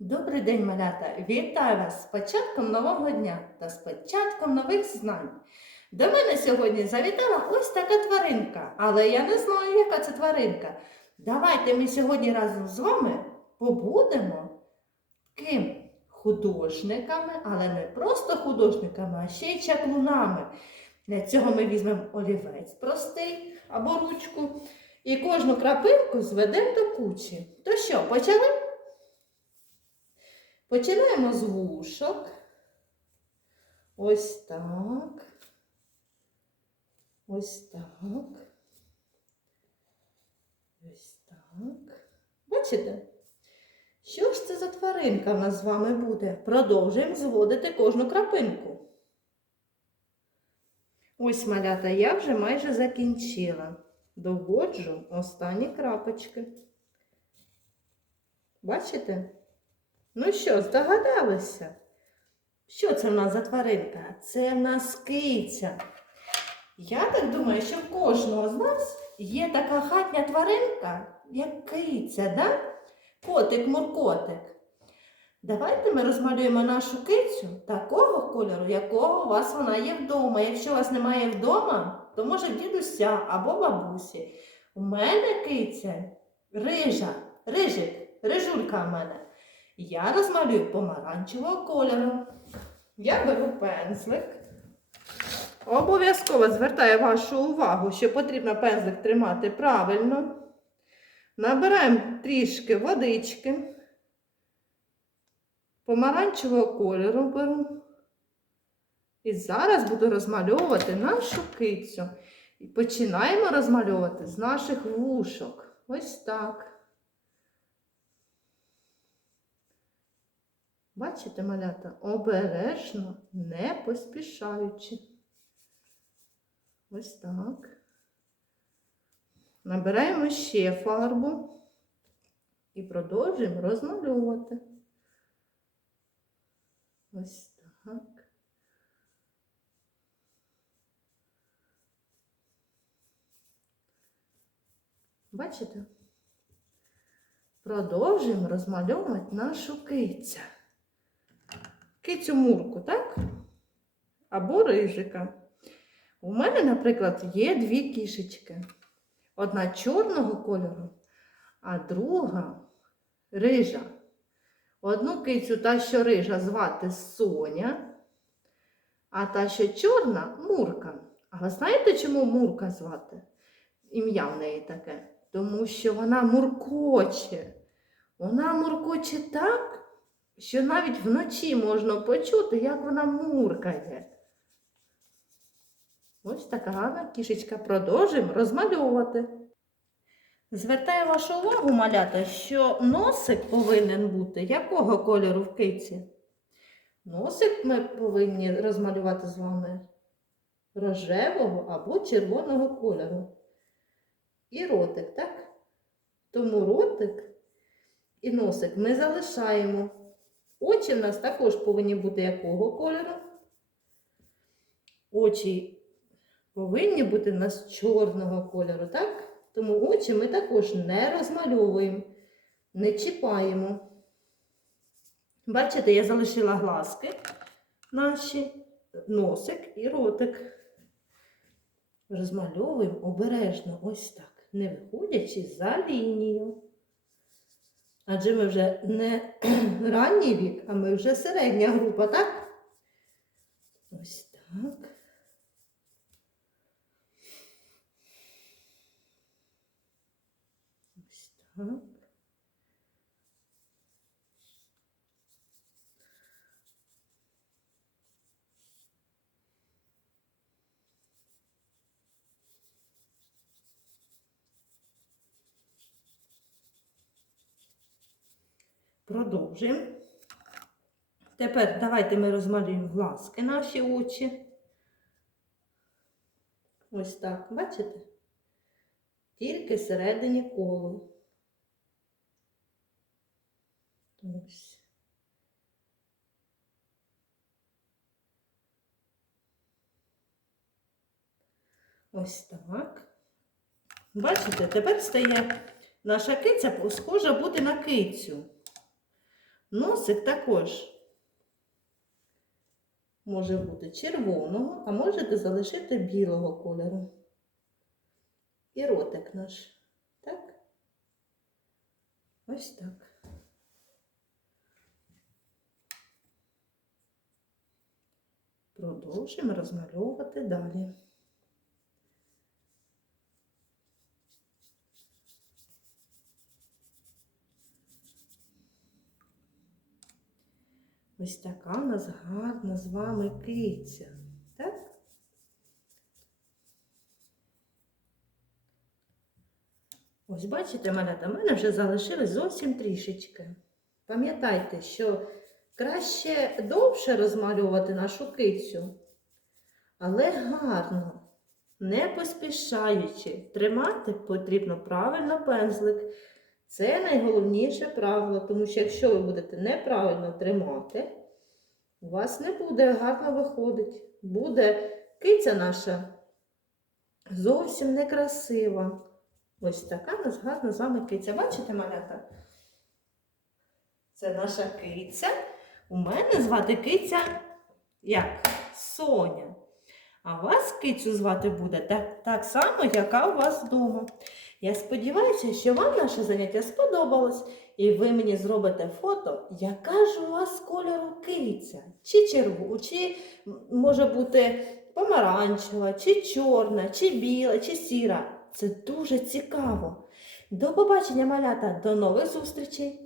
Добрий день, малята! Вітаю вас з початком нового дня та з початком нових знань. До мене сьогодні завітала ось така тваринка, але я не знаю, яка це тваринка. Давайте ми сьогодні разом з вами побудемо ким? Художниками, але не просто художниками, а ще й чаклунами. Для цього ми візьмемо олівець простий або ручку і кожну крапинку зведемо до кучі. То що, почали? Починаємо з вушок. Ось так. Ось так. Ось так. Бачите? Що ж це за тваринка в нас з вами буде? Продовжуємо зводити кожну крапинку. Ось малята, я вже майже закінчила. Доводжу останні крапочки. Бачите? Ну що, здогадалися? Що це в нас за тваринка? Це в нас киця. Я так думаю, що в кожного з нас є така хатня тваринка, як киця, да? Котик-муркотик. Давайте ми розмалюємо нашу кицю такого кольору, якого у вас вона є вдома. Якщо у вас немає вдома, то може дідуся або бабусі. У мене киця рижа, рижик, рижулька в мене. Я розмалюю помаранчевого кольору. Я беру пензлик. Обов'язково звертаю вашу увагу, що потрібно пензлик тримати правильно. Набираємо трішки водички. Помаранчевого кольору беру. І зараз буду розмальовувати нашу кицю. І починаємо розмальовувати з наших вушок. Ось так. Бачите, малята, обережно, не поспішаючи. Ось так. Набираємо ще фарбу і продовжуємо розмальовувати. Ось так. Бачите? Продовжуємо розмальовувати нашу кицю. Кицю мурку, так? Або рижика. У мене, наприклад, є дві кішечки. Одна чорного кольору, а друга рижа. Одну кицю, та, що рижа, звати Соня, а та, що чорна Мурка. А ви знаєте, чому Мурка звати? Ім'я в неї таке. Тому що вона муркоче. Вона муркоче так, що навіть вночі можна почути, як вона муркає. Ось така гарна кішечка. Продовжуємо розмальовувати. Звертаю вашу увагу, малята, що носик повинен бути якого кольору в киці? Носик ми повинні розмалювати з вами рожевого або червоного кольору. І ротик, так? Тому ротик і носик ми залишаємо. Очі в нас також повинні бути якого кольору? Очі повинні бути в нас чорного кольору, так? Тому очі ми також не розмальовуємо, не чіпаємо. Бачите, я залишила глазки наші, носик і ротик. Розмальовуємо обережно, ось так, не виходячи за лінію. Адже ми вже не ранній вік, а ми вже середня група, так? Ось так. Ось так. Продовжуємо. Тепер давайте ми розмалюємо глазки наші очі. Ось так, бачите? Тільки всередині колу. Ось. Ось так. Бачите, тепер стає наша киця схожа бути на кицю. Носик також може бути червоного, а можете залишити білого кольору. І ротик наш. Так? Ось так. Продовжуємо розмальовувати далі. Ось така у нас гарна з вами киця. Так? Ось бачите, малята, в мене вже залишилось зовсім трішечки. Пам'ятайте, що краще довше розмальовувати нашу кицю, але гарно, не поспішаючи. Тримати потрібно правильно пензлик. Це найголовніше правило, тому що якщо ви будете неправильно тримати, у вас не буде гарно виходить. Буде киця наша зовсім некрасива. Ось така у нас гарна з вами киця. Бачите, малята? Це наша киця. У мене звати киця як Соня. А вас кицю звати буде так, так само, яка у вас вдома. Я сподіваюся, що вам наше заняття сподобалось, і ви мені зробите фото, яка ж у вас кольору киця. Чи черву, чи може бути помаранчева, чи чорна, чи біла, чи сіра. Це дуже цікаво. До побачення, малята, до нових зустрічей!